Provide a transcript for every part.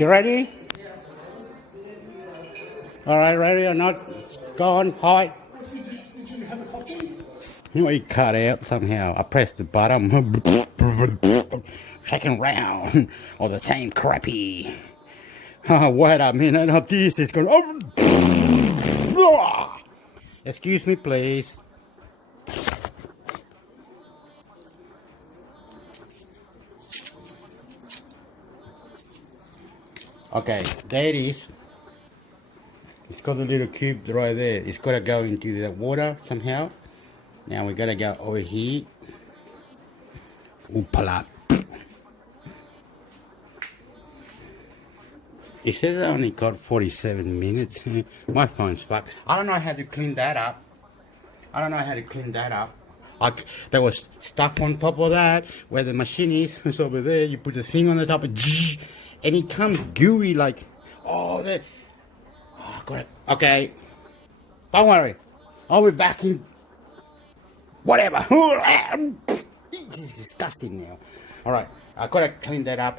You ready? All right, ready or not? Go on, hi. Did you have a coffee? You know, he cut out somehow. I pressed the button. Second round. Or the same crappy. Oh, wait a minute. Now this is going. Excuse me, please. Okay, there it is. It's got a little cube right there. It's got to go into the water somehow. Now we got to go over here. Oopala. It says I only got 47 minutes. My phone's fucked. I don't know how to clean that up. Like, that was stuck on top of that, where the machine is. It's over there. You put the thing on the top, and it comes gooey like, oh, that. Oh, I got it. Okay. Don't worry. I'll be back in whatever. This is disgusting now. All right. I got to clean that up.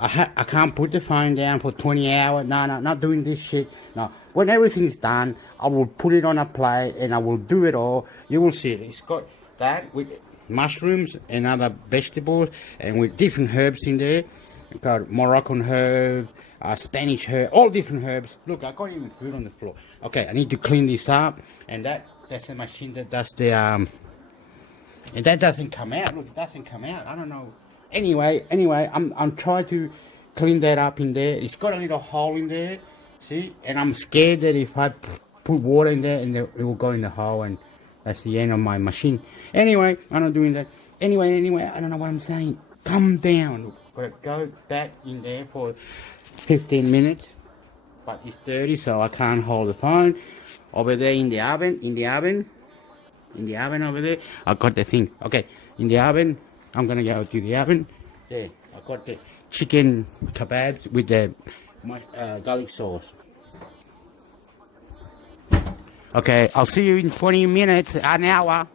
I can't put the phone down for 20 hours. No, not doing this shit. No, when everything's done, I will put it on a plate and I will do it all. You will see it. It's got that with mushrooms and other vegetables and with different herbs in there. It's got Moroccan herb, Spanish herb, all different herbs. Look, I got even food on the floor. Okay, I need to clean this up, and that's the machine that does the and that doesn't come out. Look, it doesn't come out. I don't know. Anyway, I'm trying to clean that up in there. It's got a little hole in there, see? And I'm scared that if I put water in there, and it will go in the hole, and that's the end of my machine. Anyway, I'm not doing that. Anyway, I don't know what I'm saying. Calm down. Look, gotta go that in there for 15 minutes, but it's dirty, so I can't hold the phone. Over there in the oven over there, I got the thing. Okay, in the oven, I'm gonna go to the oven. There, I got the chicken kebabs with the garlic sauce. Okay, I'll see you in 20 minutes, an hour.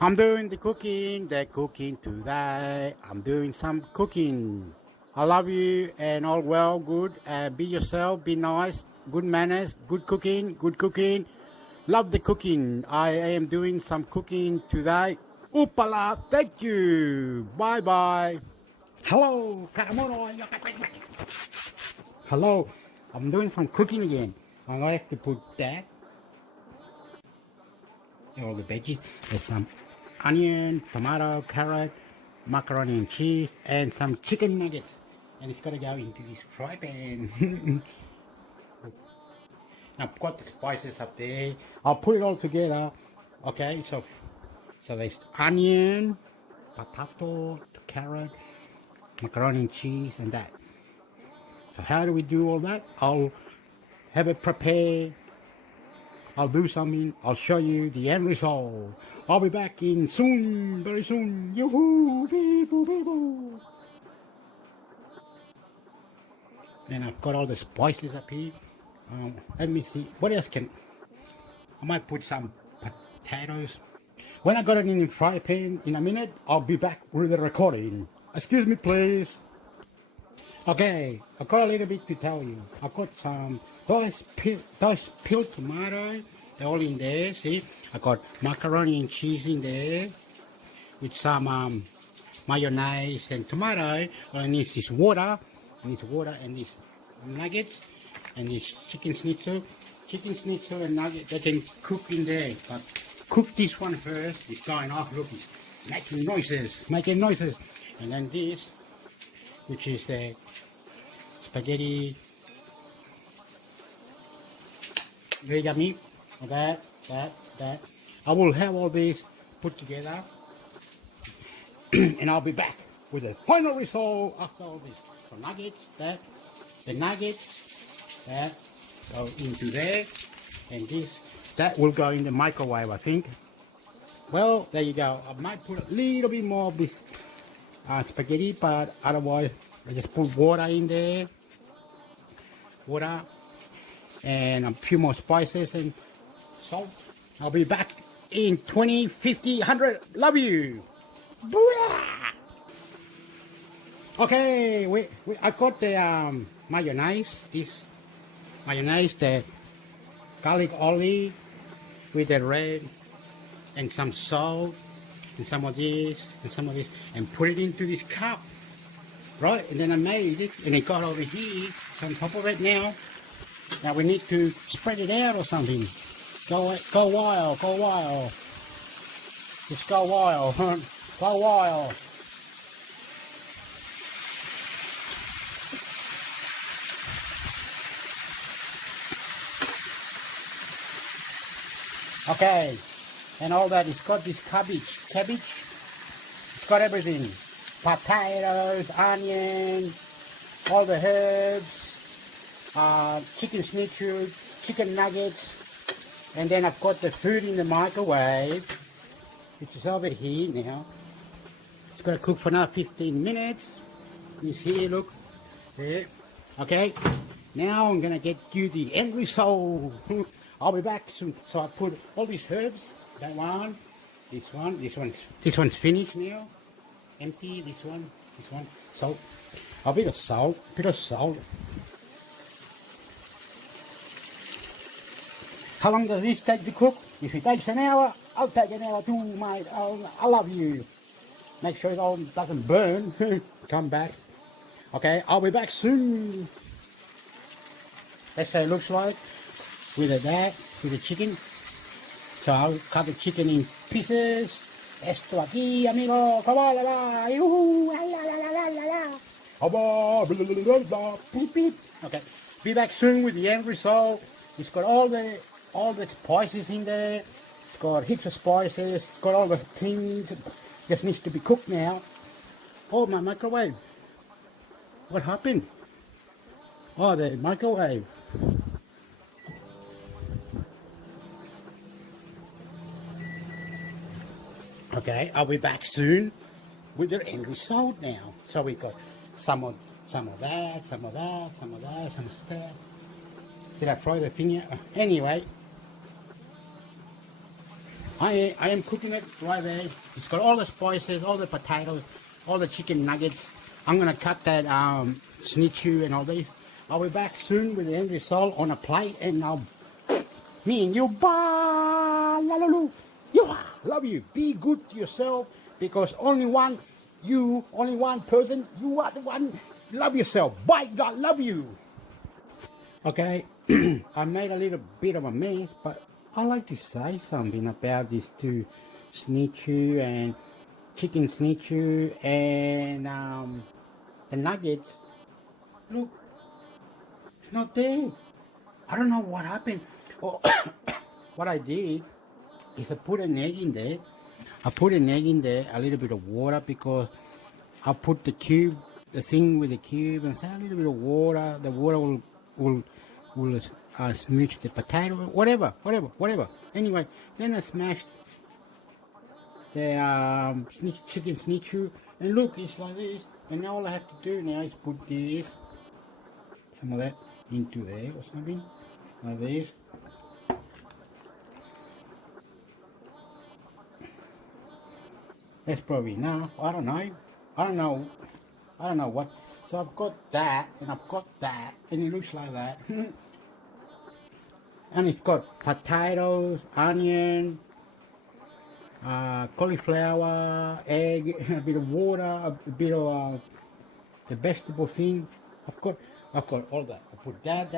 I'm doing the cooking today. I'm doing some cooking. I love you and all well, good. Be yourself, be nice, good manners, good cooking, good cooking. Love the cooking. I am doing some cooking today. Oopala, thank you. Bye bye. Hello, Karamono. Hello, I'm doing some cooking again. I like to put that. All the veggies. There's some onion, tomato, carrot, macaroni and cheese, and some chicken nuggets. And it's gotta go into this fry pan. I've got the spices up there. I'll put it all together. Okay, so there's onion, potato, carrot, macaroni and cheese, and that. So how do we do all that? I'll have it prepared. I'll do something. I'll show you the end result. I'll be back in soon, very soon. Yoo-hoo, beep-boo, beep-boo. Then I've got all the spices up here. Let me see. What else I might put some potatoes. When I got it in the fry pan, in a minute, I'll be back with the recording. Excuse me, please. Okay, I've got a little bit to tell you. I've got some those peeled tomatoes. They're all in there, see? I got macaroni and cheese in there with some mayonnaise and tomato. All I need is water. I need water and these nuggets and this chicken schnitzel. Chicken schnitzel and nuggets, they can cook in there. But cook this one first. It's going off, look, it's making noises. And then this, which is the spaghetti origami. That. I will have all these put together and I'll be back with the final result after all this. So nuggets, the nuggets that go into there, and that will go in the microwave, I think. Well, there you go. I might put a little bit more of this spaghetti, but otherwise I just put water in there, and a few more spices and salt. I'll be back in 20, 50, 100. Love you. Booyah! Okay, I got the mayonnaise. This mayonnaise, the garlic olive with the red, and some salt, and some of this, and put it into this cup, right? And then I made it, and it got over here. It's on top of it now. Now we need to spread it out or something. Go wild. Just go wild, huh? Go wild. Okay, and all that. It's got this cabbage. It's got everything. Potatoes, onion, all the herbs, chicken schnitzel, chicken nuggets, and then I've got the food in the microwave, which is over here now. It's got to cook for another 15 minutes. It's here, look. There. Okay, now I'm going to get you the end result. I'll be back soon. So I put all these herbs, that one, this one's finished now. Empty, this one, salt. A bit of salt. How long does this take to cook? If it takes an hour, I'll take an hour too, mate. I love you. Make sure it all doesn't burn. Come back. Okay, I'll be back soon. That's how it looks like with the chicken. So I'll cut the chicken in pieces. Esto aquí, amigo. Como la va. Okay, be back soon with the end result. It's got all the spices in there. It's got heaps of spices. It's got all the things. Just needs to be cooked now. Oh, my microwave. What happened? Oh, the microwave. Okay, I'll be back soon with the end result now. So we got some of that, some of that. Did I fry the thing out? Anyway. I am cooking it right there. It's got all the spices, all the potatoes, all the chicken nuggets. I'm gonna cut that snitchu and all these. I'll be back soon with the end result on a plate, and me and you, bye, la la la. You love you. Be good to yourself, because only one person. You are the one. Love yourself. Bye, God love you. Okay, I made a little bit of a mess, but I like to say something about these two snitchu and chicken snitchu and the nuggets. Look, it's not there. I don't know what happened. Oh, what I did is I put an egg in there. I put an egg in there, a little bit of water, because I put the thing with the cube, and say a little bit of water. The water will smooch the potato, whatever. Anyway, then I smashed the chicken snitchu, and look, it's like this. And now all I have to do now is put this, some of that into there or something, like this. That's probably enough. I don't know what. So I've got that, and I've got that, and it looks like that. And it's got potatoes, onion, cauliflower, egg, a bit of water, a bit of the vegetable thing. I've got all that. I put that.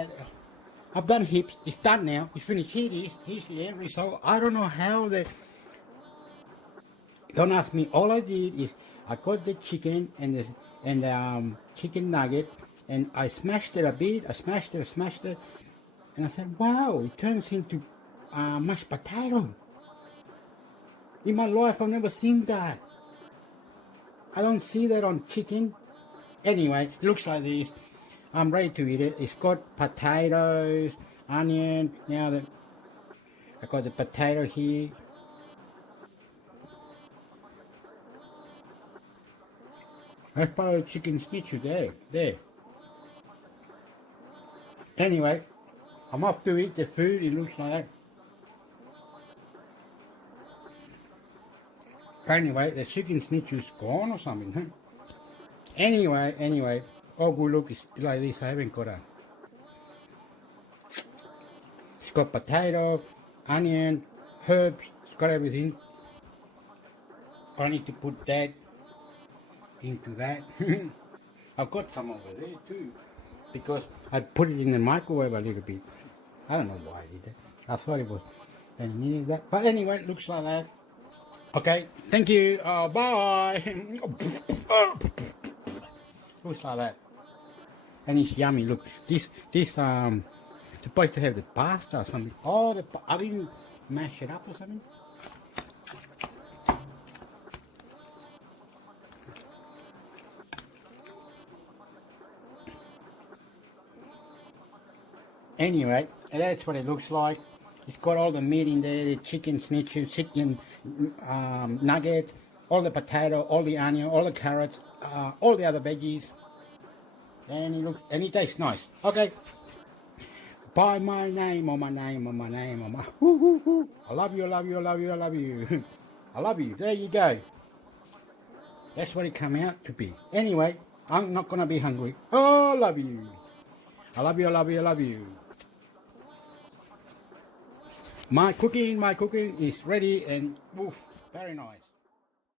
I've done heaps. It's done now. It's finished. Here's the end result. I don't know how the. Don't ask me. All I did is I got the chicken and the chicken nugget, and I smashed it a bit. I smashed it, and I said, "Wow! It turns into mashed potato." In my life, I've never seen that. I don't see that on chicken. Anyway, it looks like this. I'm ready to eat it. It's got potatoes, onion. Now I got the potato here. That's part of the chicken snitchu there. Anyway, I'm off to eat the food. It looks like that. Anyway, the chicken snitchu's gone or something, huh? Anyway, all good. Look, it's like this. I haven't got a. It's got potato, onion, herbs. It's got everything. I need to put that into that. I've got some over there too, because I put it in the microwave a little bit. I don't know why I did that. I thought it was I needed that, but anyway, it looks like that. Okay, thank you. Bye. Looks like that, and it's yummy. Look, this supposed to have the pasta or something. Oh, I didn't mash it up or something. Anyway, that's what it looks like. It's got all the meat in there, the chicken snitchu, chicken nugget, all the potato, all the onion, all the carrots, all the other veggies. And it tastes nice. Okay. By my name, I love you. I love you. There you go. That's what it came out to be. Anyway, I'm not going to be hungry. Oh, I love you. I love you. My cooking is ready and very nice.